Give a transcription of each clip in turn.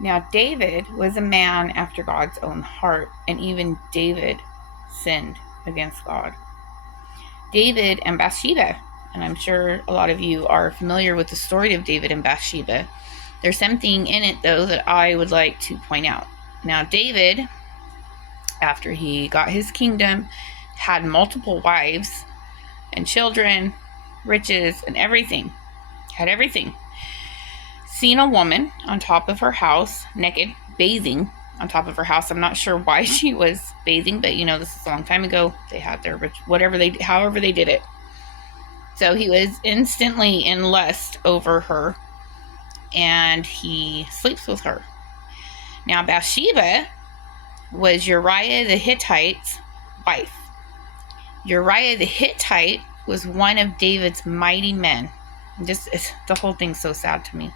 Now, David was a man after God's own heart, and even David sinned against God. David and Bathsheba, and I'm sure a lot of you are familiar with the story of David and Bathsheba. There's something in it, though, that I would like to point out. Now, David, after he got his kingdom, had multiple wives and children, riches, and everything. Had everything. Seen a woman on top of her house, naked, bathing on top of her house. I'm not sure why she was bathing, but this is a long time ago. They had their rich, however they did it. So he was instantly in lust over her, and he sleeps with her. Now, Bathsheba was Uriah the Hittite's wife. Uriah the Hittite was one of David's mighty men. The whole thing's so sad to me.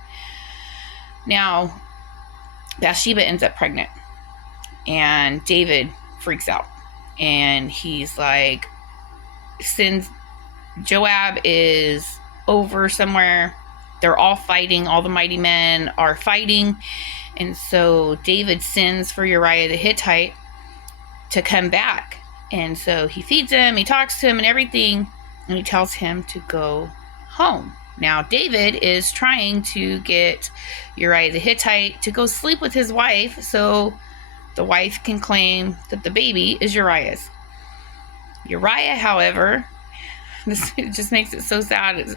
Now, Bathsheba ends up pregnant, and David freaks out, and he's like, since Joab is over somewhere, they're all fighting, all the mighty men are fighting, and so David sends for Uriah the Hittite to come back, and so he feeds him, he talks to him and everything, and he tells him to go home. Now, David is trying to get Uriah the Hittite to go sleep with his wife so the wife can claim that the baby is Uriah's. Uriah, however, it just makes it so sad.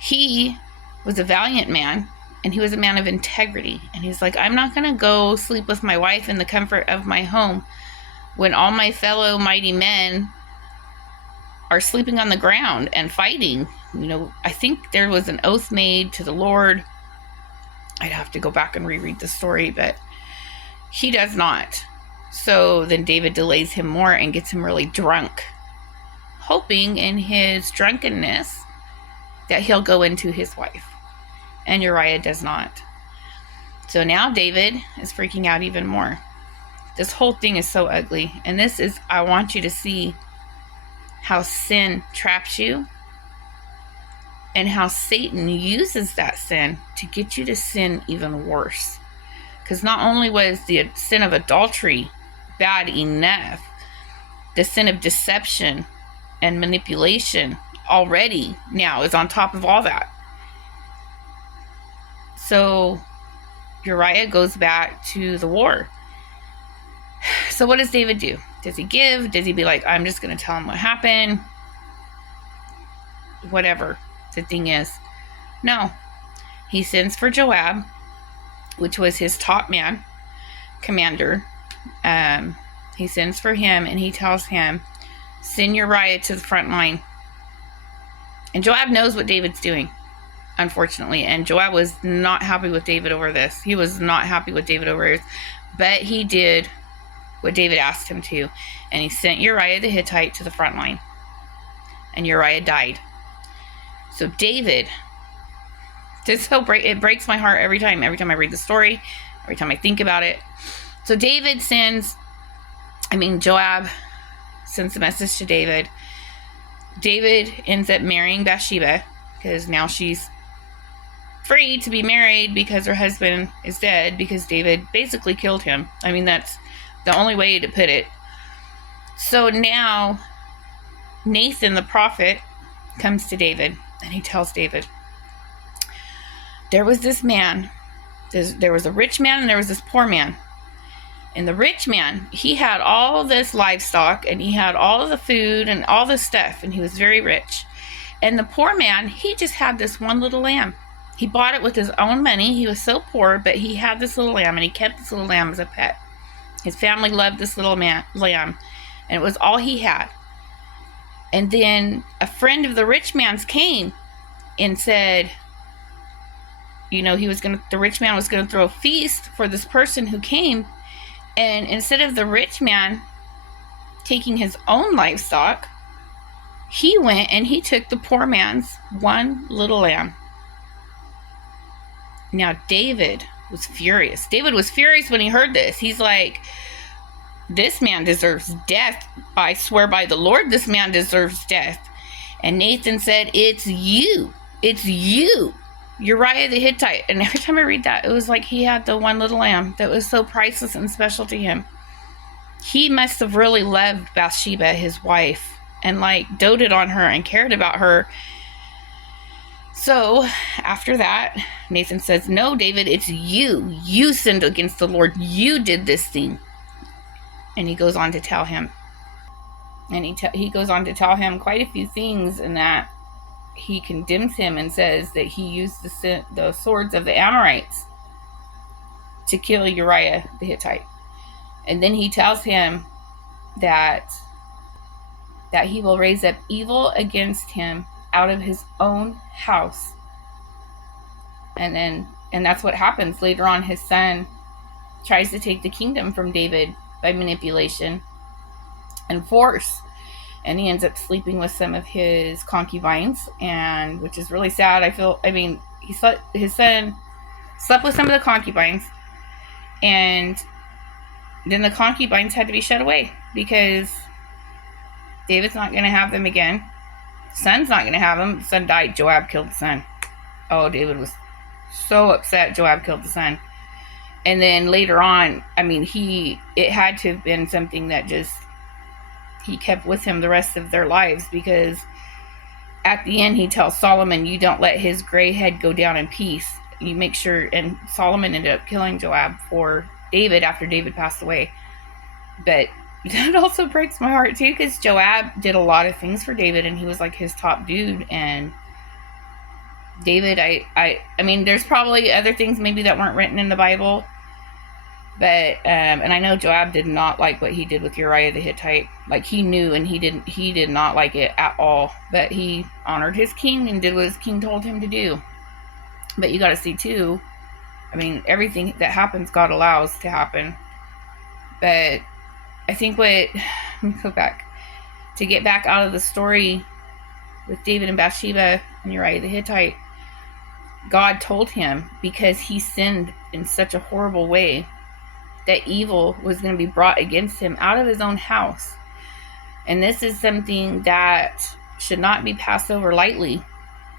He was a valiant man, and he was a man of integrity. And he's like, I'm not going to go sleep with my wife in the comfort of my home when all my fellow mighty men are sleeping on the ground and fighting. I think there was an oath made to the Lord. I'd have to go back and reread the story, but he does not. So then David delays him more and gets him really drunk, hoping in his drunkenness that he'll go into his wife. And Uriah does not. So now David is freaking out even more. This whole thing is so ugly. And I want you to see how sin traps you and how Satan uses that sin to get you to sin even worse. Because not only was the sin of adultery bad enough, the sin of deception and manipulation already now is on top of all that. So Uriah goes back to the war. So what does David do? Does he give? Does he be like, I'm just going to tell him what happened? Whatever the thing is. No. He sends for Joab, which was his top man, commander. He sends for him, and he tells him, send Uriah to the front line. And Joab knows what David's doing, unfortunately. And Joab was not happy with David over this. He was not happy with David over this. But he did what David asked him to. And he sent Uriah the Hittite to the front line. And Uriah died. So David, it breaks my heart every time I read the story, every time I think about it. So Joab sends a message to David. David ends up marrying Bathsheba, because now she's free to be married because her husband is dead, because David basically killed him. That's the only way to put it. So now Nathan the prophet comes to David, and he tells David, there was this man, there was a rich man and there was this poor man. And the rich man, he had all this livestock, and he had all the food and all this stuff, and he was very rich. And the poor man, he just had this one little lamb. He bought it with his own money. He was so poor, but he had this little lamb, and he kept this little lamb as a pet. His family loved this little lamb, and it was all he had. And then a friend of the rich man's came and said, the rich man was going to throw a feast for this person who came. And instead of the rich man taking his own livestock, he went and he took the poor man's one little lamb. Now, David was furious. David was furious when he heard this. He's like, this man deserves death. I swear by the Lord, this man deserves death. And Nathan said, it's you. It's you. Uriah the Hittite. And every time I read that, it was like he had the one little lamb that was so priceless and special to him. He must have really loved Bathsheba, his wife, and like doted on her and cared about her. So after that, Nathan says, no, David, it's you. You sinned against the Lord. You did this thing. And he goes on to tell him. And he goes on to tell him quite a few things, in that he condemns him and says that he used the swords of the Amorites to kill Uriah the Hittite. And then he tells him that he will raise up evil against him out of his own house. And that's what happens later on. His son tries to take the kingdom from David by manipulation and force, and he ends up sleeping with some of his concubines, and which is really sad. His son slept with some of the concubines, and then the concubines had to be shut away because David's not going to have them again. Son's not going to have them. The son died. Joab killed the son. Oh, David was so upset Joab killed the son. And then later on, it had to have been something that just he kept with him the rest of their lives, because at the end he tells Solomon, you don't let his gray head go down in peace. You make sure. And Solomon ended up killing Joab for David after David passed away. But that also breaks my heart too, because Joab did a lot of things for David, and he was like his top dude. And David, there's probably other things maybe that weren't written in the Bible, but and I know Joab did not like what he did with Uriah the Hittite. Like, he knew, and he did not like it at all. But he honored his king and did what his king told him to do. But you got to see too, everything that happens, God allows to happen. But I think let me go back to get back out of the story with David and Bathsheba and Uriah the Hittite. God told him, because he sinned in such a horrible way, that evil was going to be brought against him out of his own house. And this is something that should not be passed over lightly.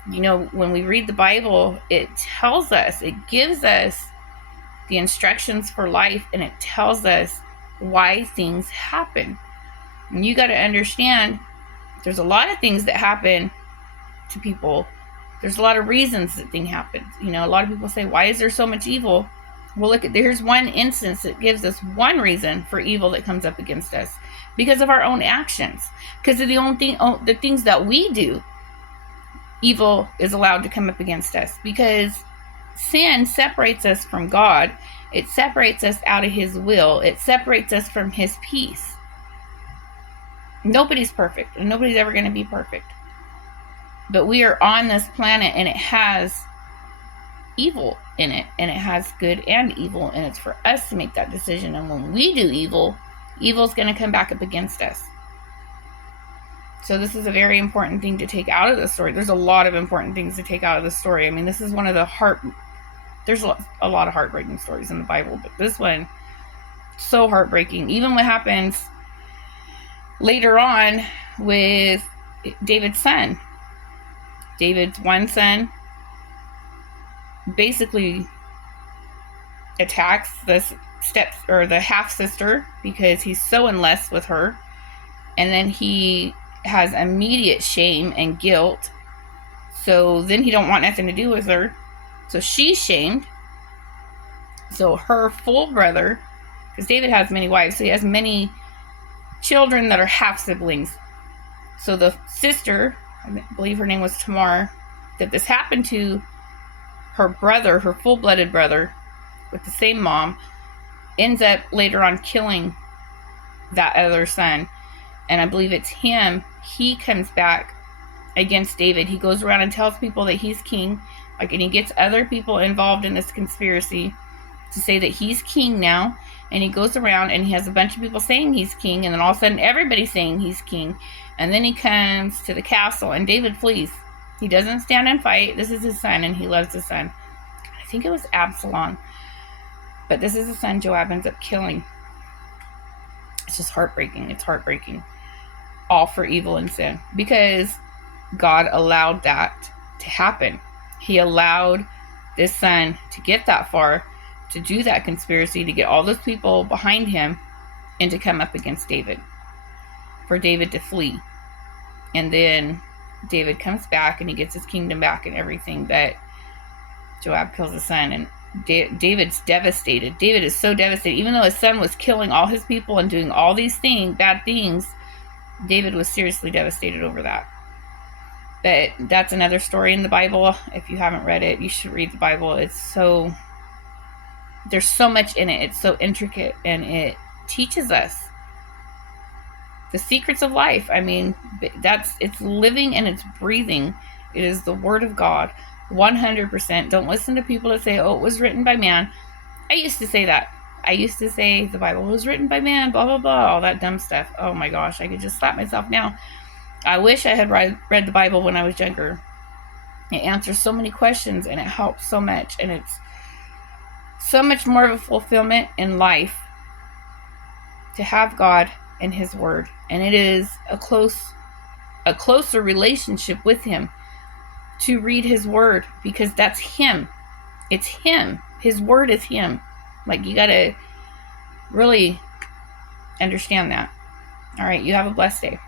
When we read the Bible, it tells us, it gives us the instructions for life, and it tells us why things happen. And you got to understand, there's a lot of things that happen to people. There's a lot of reasons that thing happens. A lot of people say, why is there so much evil? Well, here's one instance that gives us one reason for evil that comes up against us. Because of our own actions. Because of the things that we do, evil is allowed to come up against us. Because sin separates us from God. It separates us out of his will. It separates us from his peace. Nobody's perfect, and nobody's ever going to be perfect. But we are on this planet, and it has evil in it, and it has good and evil, and it's for us to make that decision. And when we do evil's going to come back up against us. So this is a very important thing to take out of the story. There's a lot of important things to take out of the story. This is one of there's a lot of heartbreaking stories in the Bible, but this one, so heartbreaking. Even what happens later on with David's son. David's one son basically attacks the half sister because he's so in lust with her, and then he has immediate shame and guilt. So then he don't want nothing to do with her. So she's shamed. So her full brother, because David has many wives, so he has many children that are half siblings. So the sister, I believe her name was Tamar, that this happened to, her brother, her full-blooded brother, with the same mom, ends up later on killing that other son. And I believe it's him. He comes back against David. He goes around and tells people that he's king. And he gets other people involved in this conspiracy to say that he's king now. And he goes around and he has a bunch of people saying he's king. And then all of a sudden everybody's saying he's king. And then he comes to the castle and David flees. He doesn't stand and fight. This is his son, and he loves his son. I think it was Absalom. But this is the son Joab ends up killing. It's just heartbreaking. It's heartbreaking. All for evil and sin. Because God allowed that to happen. He allowed this son to get that far, to do that conspiracy, to get all those people behind him, and to come up against David, for David to flee. And then David comes back and he gets his kingdom back and everything, but Joab kills his son, and David's devastated. David is so devastated. Even though his son was killing all his people and doing all these bad things, David was seriously devastated over that. But that's another story in the Bible. If you haven't read it, you should read the Bible. There's so much in it. It's so intricate, and it teaches us the secrets of life. I mean, it's living and it's breathing. It is the Word of God. 100%. Don't listen to people that say, oh, it was written by man. I used to say that. I used to say the Bible was written by man, blah, blah, blah, all that dumb stuff. Oh my gosh, I could just slap myself now. I wish I had read the Bible when I was younger. It answers so many questions, and it helps so much, and it's so much more of a fulfillment in life to have God and His Word. And it is a closer relationship with Him to read His Word, because that's Him. It's Him. His Word is Him. Like, you got to really understand that. All right, you have a blessed day.